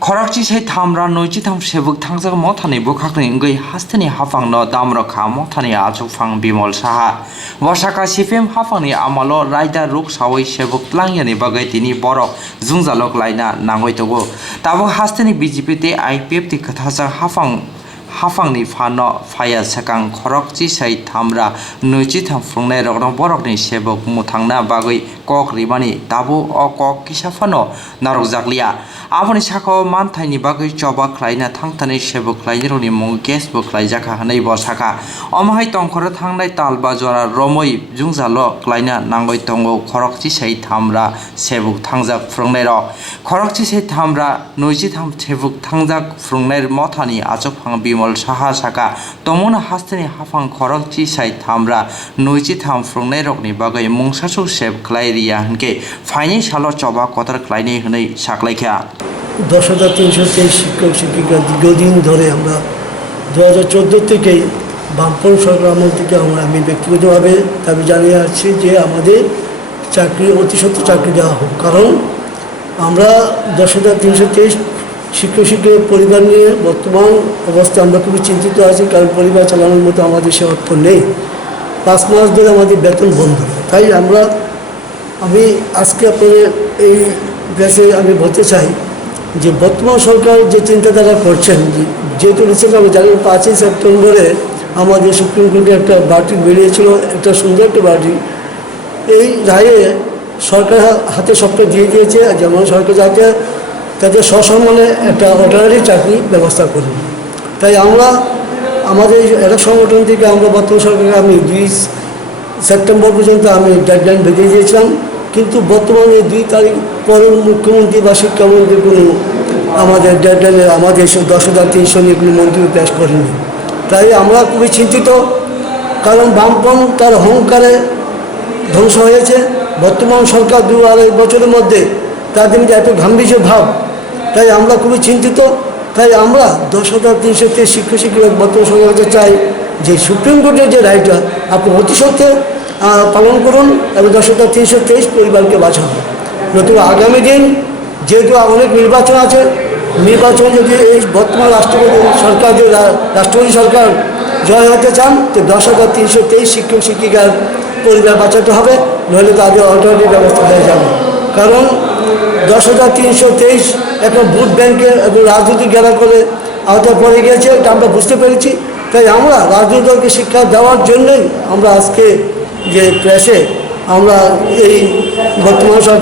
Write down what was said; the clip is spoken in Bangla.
Korakchi say Tamra Noichitam Shevuk Tangza Motani Bukakling Gui Hastani haphangno damroka Motani haphang Bimal Saha Washaka Sifim haphangni amalo Raida Ruk Sawi Shevuk Langyani Bagatini Borok Zungzalok Laina Nangoitogo Tabuk Hastani BGPT IPF Katasa haphangni fano faya sakang Korakchi say Tamra Noichitam Frungne Rogno Borokni Shevuk Mutangna Bagui Kok Rimani Tabu o Kok Kishafano narwkliya Aboni sako manthai bagui choba khlaina thangtani sebo khlainironi mung guestbo khlaijaka hanai bo saka omhai tongkhora thangnai talba jora romoi jungjalo khlaina nangoi tongo khorokchi sei thamra sebuk thangjak phrongnai ro khorokchi sei thamra noiji tham sebuk thangjak phrongnai mothani haphang Bimal Saha saka tomona hasteni haphang khorokchi sei thamra noiji tham phrongnai rokni bagui mungsasu seb khlairiya hanke faini salo choba kotar khlaini hanai saklaikha 10,323 শিক্ষক শিক্ষিকা দীর্ঘদিন ধরে আমরা 2014 থেকেই বামপন সরকার আমল থেকে আমি ব্যক্তিগতভাবে দাবি জানিয়ে আসছি যে আমাদের চাকরি অতি সত্বর চাকরি দেওয়া হোক কারণ আমরা 10,323 শিক্ষক শিক্ষকের পরিবার নিয়ে বর্তমান অবস্থায় আমরা খুবই চিন্তিত আছি কারণ পরিবার চালানোর মতো আমাদের সে অর্থ নেই 5 মাস ধরে আমাদের বেতন বন্ধ তাই আমি আজকে আপনাদের এই দেশে আমি বলতে চাই যে বর্তমান সরকার যে চিন্তাধারা করছেন যেহেতু রিসেন্ট আমি জানি 5ই সেপ্টেম্বরে আমাদের সুপ্রিম কোর্টে একটা ভার্ডিক্ট বেরিয়েছিল একটা সুন্দর একটা ভার্ডিক্ট এই রায়ে সরকার হাতে সবটা দিয়ে দিয়েছে যেমন সরকার যাতে তাদের সসম্মানে একটা অর্ডিনারি চাকরি ব্যবস্থা করবে তাই আমরা আমাদের একটা সংগঠন থেকে আমরা বর্তমান সরকারকে আমি 2 সেপ্টেম্বর পর্যন্ত আমি ডেডলাইন বেঁধে দিয়েছিলাম কিন্তু বর্তমানে 2 তারিখ পরের মুখ্যমন্ত্রী বা শিক্ষামন্ত্রী কোনো আমাদের ডেডলাইনে আমাদের 10,300 নিয়ে কোনো মন্ত্রী পেশ করেনি তাই আমরা খুবই চিন্তিত কারণ বামপন তার অহংকারে ধ্বংস হয়েছে বর্তমান সরকার 2-2.5 বছরের মধ্যে তাদের মধ্যে এত গাম্ভীর্য ভাব তাই আমরা খুবই চিন্তিত তাই আমরা 10,323 শিক্ষক শিক্ষিকা বর্তমান সরকারকে চাই যে সুপ্রিম কোর্টের যে রায়টা আপনি অতি সত্ত্বে পালন করুন এবং 10,323 পরিবারকে বাঁচান নতুবা আগামী দিন যেহেতু অনেক নির্বাচন আছে নির্বাচন যদি এই বর্তমান রাষ্ট্রপতি সরকার যে রাষ্ট্রপতি সরকার জয় হতে চান তো 10,323 শিক্ষক শিক্ষিকার পরিবার বাঁচাতে হবে নইলে তাদের অল্টারনেটিভ ব্যবস্থা হয়ে যাবে কারণ 10,323 একটা ভোট ব্যাংকের এবং রাজনৈতিক গেলা করে আওতায় পড়ে গিয়েছে এটা আমরা বুঝতে পেরেছি তাই আমরা রাজনৈতিক দলকে শিক্ষা দেওয়ার জন্যই আমরা আজকে যে প্রেসে আমরা এই বর্তমান সরকার